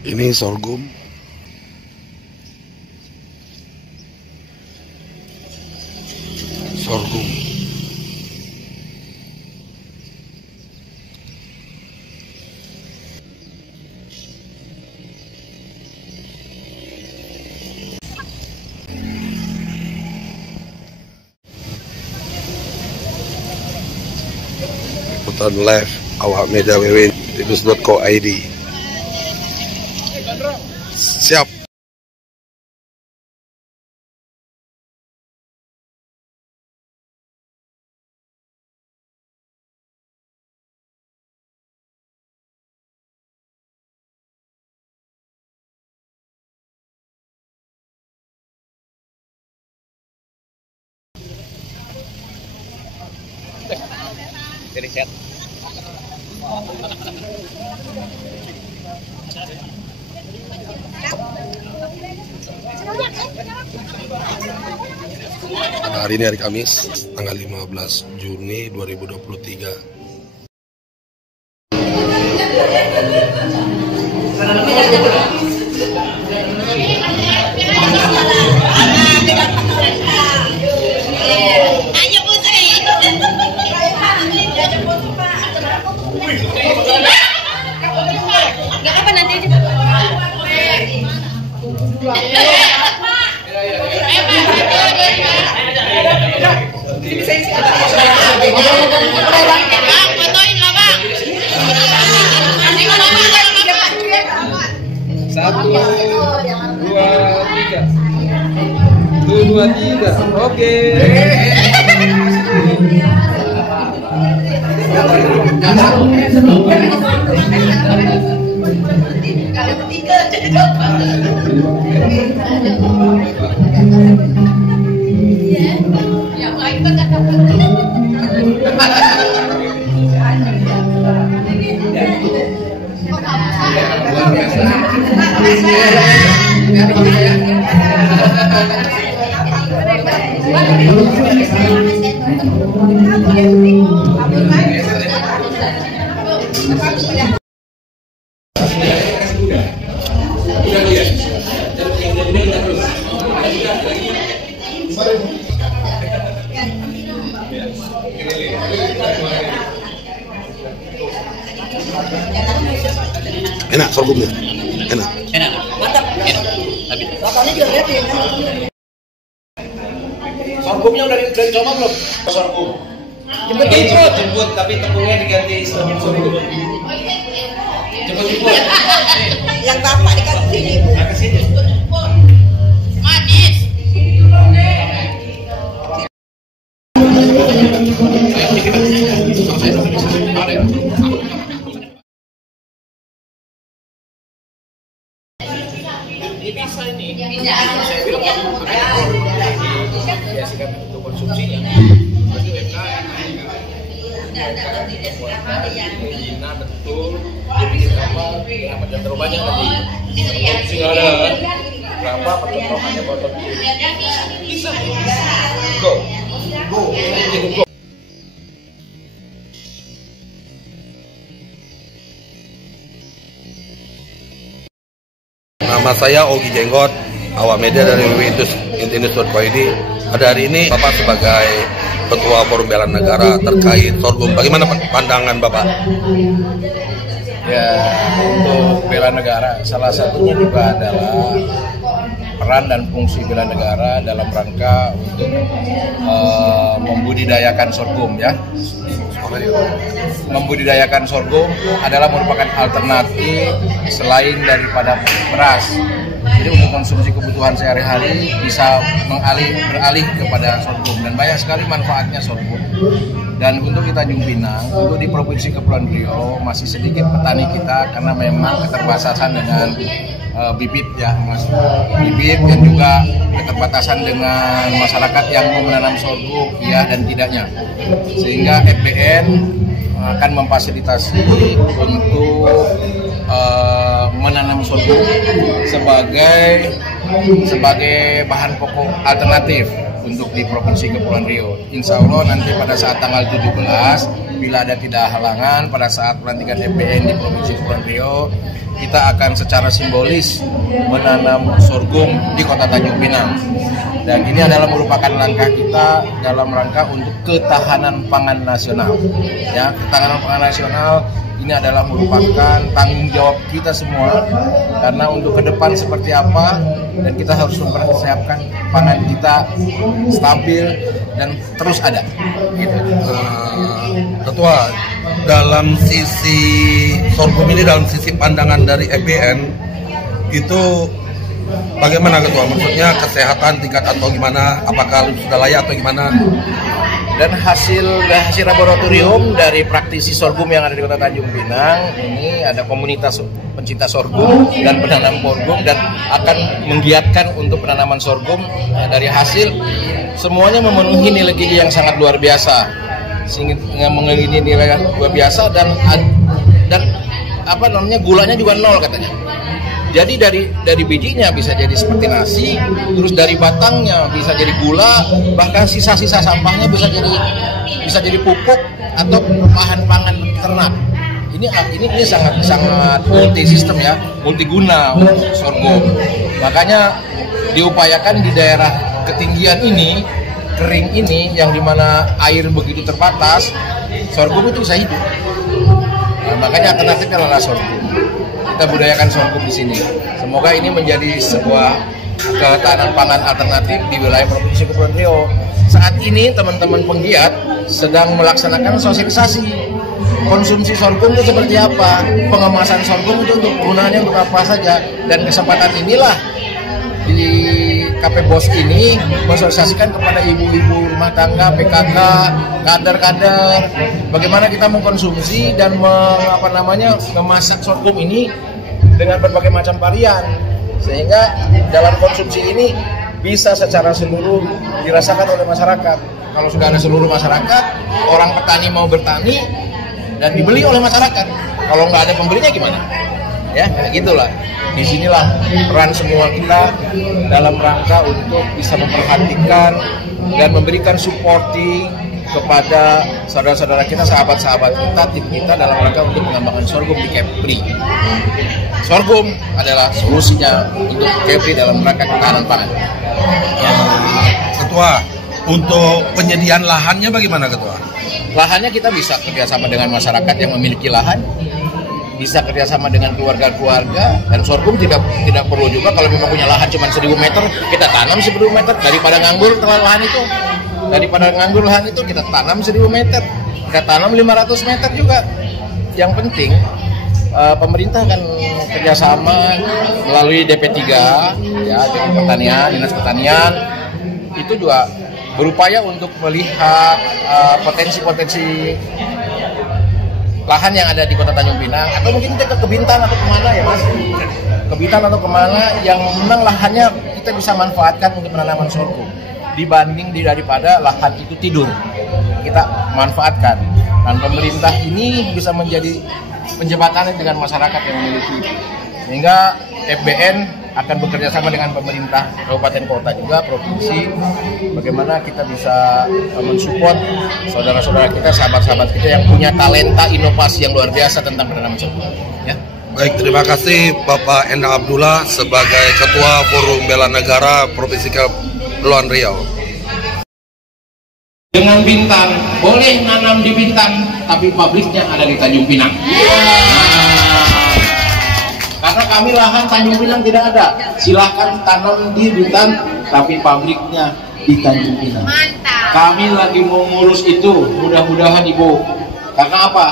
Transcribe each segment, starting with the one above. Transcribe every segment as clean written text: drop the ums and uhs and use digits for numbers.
Ini sorghum. Sorghum. Ikutan live awak media www.tinus.co.id. Siap. Jadi set. Hari ini hari Kamis, tanggal 15 Juni 2023. Nggak apa nanti aja. Fotoin lah bang. 1, 2, 3. 1, 2, 3. Oke. Enak sorghumnya, enak. Enak, mantap, enak. Tapi Bapaknya juga lihat ya. sorghumnya udah dicoba belum? Sorghum. Jemput, tapi tepungnya diganti sorghum. Jemput. Yang bapak dikasih sini bu. Kasih Manis. Bisa ini. Saya bilang ya sikat untuk konsumsinya. Bagi UMKM. Bina betul. Apa jangan terlalu banyak tadi. Konsumsi nggak ada. Berapa percontohannya botol bisa. Go. Go. Nama saya Ogi Jenggot, awak media dari www.tinus.co.id. Pada hari ini Bapak sebagai Ketua Forum Bela Negara terkait sorghum, bagaimana pandangan Bapak? Ya, untuk bela negara salah satunya juga adalah peran dan fungsi bela negara dalam rangka untuk membudidayakan sorghum ya. Membudidayakan sorghum adalah merupakan alternatif selain daripada beras. Jadi untuk konsumsi kebutuhan sehari-hari bisa beralih kepada sorghum dan banyak sekali manfaatnya sorghum. Dan untuk kita Jumpinang, untuk di Provinsi Kepulauan Riau masih sedikit petani kita karena memang keterbatasan dengan bibit ya, Mas. Bibit dan juga keterbatasan dengan masyarakat yang mau menanam sorghum ya dan tidaknya. Sehingga FBN akan memfasilitasi untuk menanam sorghum sebagai bahan pokok alternatif untuk di Provinsi Kepulauan Riau. Insya Allah nanti pada saat tanggal 17, bila ada tidak halangan pada saat pelantikan EBN di Provinsi Kepulauan Riau, kita akan secara simbolis menanam sorghum di Kota Tanjung Pinang. Dan ini adalah merupakan langkah kita dalam rangka untuk ketahanan pangan nasional. Ya, ketahanan pangan nasional ini adalah merupakan tanggung jawab kita semua, karena untuk ke depan seperti apa, dan kita harus mempersiapkan pangan kita stabil dan terus ada. Gitu. Ketua, dalam sisi sorghum ini, dalam sisi pandangan dari EBN itu bagaimana Ketua? Maksudnya kesehatan tingkat atau gimana? Apakah sudah layak atau gimana? Dan hasil laboratorium dari praktisi sorghum yang ada di Kota Tanjung Pinang ini, ada komunitas pencinta sorghum dan penanam sorghum, dan akan menggiatkan untuk penanaman sorghum. Dari hasil semuanya memenuhi nilai gizi yang sangat luar biasa, sehingga mengenai nilai yang luar biasa, dan apa namanya, gulanya juga nol katanya. Jadi dari bijinya bisa jadi seperti nasi, terus dari batangnya bisa jadi gula, bahkan sisa-sisa sampahnya bisa jadi pupuk atau bahan pangan ternak. Ini sangat multi sistem ya, multiguna untuk sorghum. Makanya diupayakan di daerah ketinggian ini, kering ini, yang dimana air begitu terbatas, sorghum itu bisa hidup. Nah, makanya alternatifnya adalah sorghum. Kita budayakan sorghum di sini. Semoga ini menjadi sebuah ketahanan pangan alternatif di wilayah Provinsi Kepulauan Riau. Saat ini teman-teman penggiat sedang melaksanakan sosialisasi konsumsi sorghum itu seperti apa, pengemasan sorghum itu untuk gunaannya untuk apa saja. Dan kesempatan inilah di KP BOS ini mensosialisasikan kepada ibu-ibu rumah tangga, PKK, kader-kader, bagaimana kita mengkonsumsi dan memasak sorghum ini dengan berbagai macam varian, sehingga dalam konsumsi ini bisa secara seluruh dirasakan oleh masyarakat. Kalau sudah ada seluruh masyarakat, orang petani mau bertani dan dibeli oleh masyarakat. Kalau nggak ada pembelinya gimana? Ya, gitulah. Disinilah peran semua kita dalam rangka untuk bisa memperhatikan dan memberikan supporting kepada saudara-saudara kita, sahabat-sahabat kita, tim kita dalam rangka untuk mengembangkan sorghum di Kepri. Sorghum adalah solusinya untuk Kepri dalam rangka ketahanan pangan. Ya, Ketua, untuk penyediaan lahannya bagaimana Ketua? Lahannya kita bisa kerjasama dengan masyarakat yang memiliki lahan, bisa kerjasama dengan keluarga-keluarga, dan sorghum tidak perlu juga kalau memang punya lahan cuma 1000 meter, kita tanam 1000 meter daripada nganggur lahan itu. Daripada nganggur lahan itu kita tanam 1000 meter, kita tanam 500 meter juga. Yang penting pemerintah akan kerjasama melalui DP3 ya, Dinas Pertanian itu juga berupaya untuk melihat potensi-potensi lahan yang ada di Kota Tanjung Pinang, atau mungkin kita ke Bintan atau kemana ya Mas, ke Bintan atau kemana yang memang lahannya kita bisa manfaatkan untuk penanaman sorghum, dibanding daripada lahan itu tidur, kita manfaatkan. Dan pemerintah ini bisa menjadi penjembatannya dengan masyarakat yang memiliki, sehingga FBN akan bekerja sama dengan pemerintah kabupaten kota juga, provinsi, bagaimana kita bisa mensupport saudara-saudara kita, sahabat-sahabat kita yang punya talenta inovasi yang luar biasa tentang penanaman sorghum. Ya. Baik, terima kasih Bapak Endang Abdullah sebagai Ketua Forum Bela Negara Provinsi Kepulauan Riau. Dengan Bintan, boleh nanam di Bintan, tapi pabriknya ada di Tanjung Pinang. Karena kami lahan Tanjung Pinang tidak ada, silahkan tanam di Bintan, tapi pabriknya di Tanjung Pinang. Kami lagi mau ngurus itu, mudah-mudahan Ibu. Karena apa?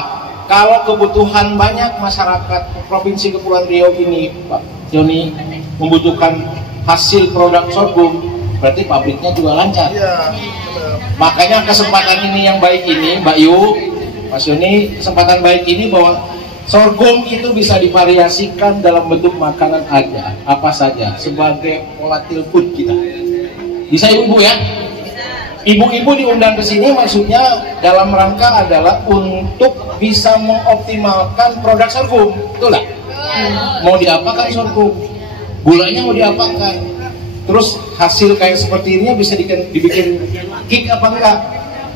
Kalau kebutuhan banyak masyarakat Provinsi Kepulauan Riau ini, Pak Joni, membutuhkan hasil produk sorghum, berarti pabriknya juga lancar. Makanya kesempatan ini yang baik ini, Mbak Yu, Mas Yoni, kesempatan baik ini bahwa sorghum itu bisa divariasikan dalam bentuk makanan aja, apa saja, sebagai volatil food kita. Bisa Ibu ya? Ibu-ibu diundang ke sini maksudnya dalam rangka adalah untuk bisa mengoptimalkan produk sorghum, betul nggak? Mau diapakan sorghum? Gulanya mau diapakan? terus hasil kayak seperti ini bisa dibikin kick apa enggak?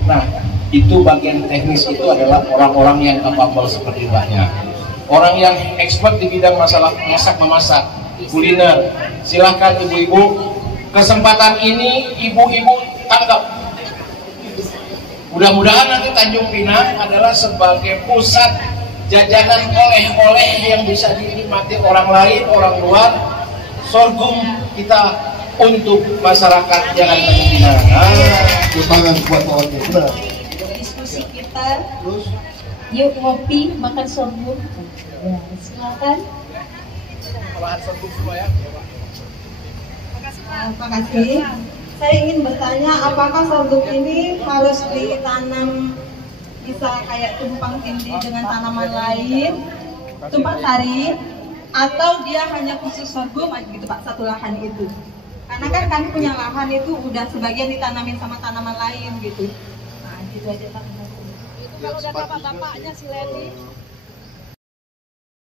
Nah, itu bagian teknis itu adalah orang-orang yang capable seperti Mbaknya. Orang yang expert di bidang masalah masak-memasak, kuliner. Silahkan ibu-ibu, kesempatan ini ibu-ibu tangkap. Mudah-mudahan nanti Tanjung Pinang adalah sebagai pusat jajanan oleh-oleh yang bisa dinikmati orang lain, orang luar. Sorghum kita untuk masyarakat jangan Tanjung Pinang. Tangan buat lawannya, benar. Diskusi kita, yuk ngopi, makan sorghum. Ya, silakan. Terima kasih. Saya ingin bertanya, apakah sorghum ini harus ditanam bisa kayak tumpang tindih dengan tanaman lain, tumpang sari, atau dia hanya khusus sorghum aja gitu Pak, satu lahan itu? Karena kan kami punya lahan itu udah sebagian ditanamin sama tanaman lain gitu. Nah, gitu aja Pak. Itu kalau udah bapak-bapaknya si Leni.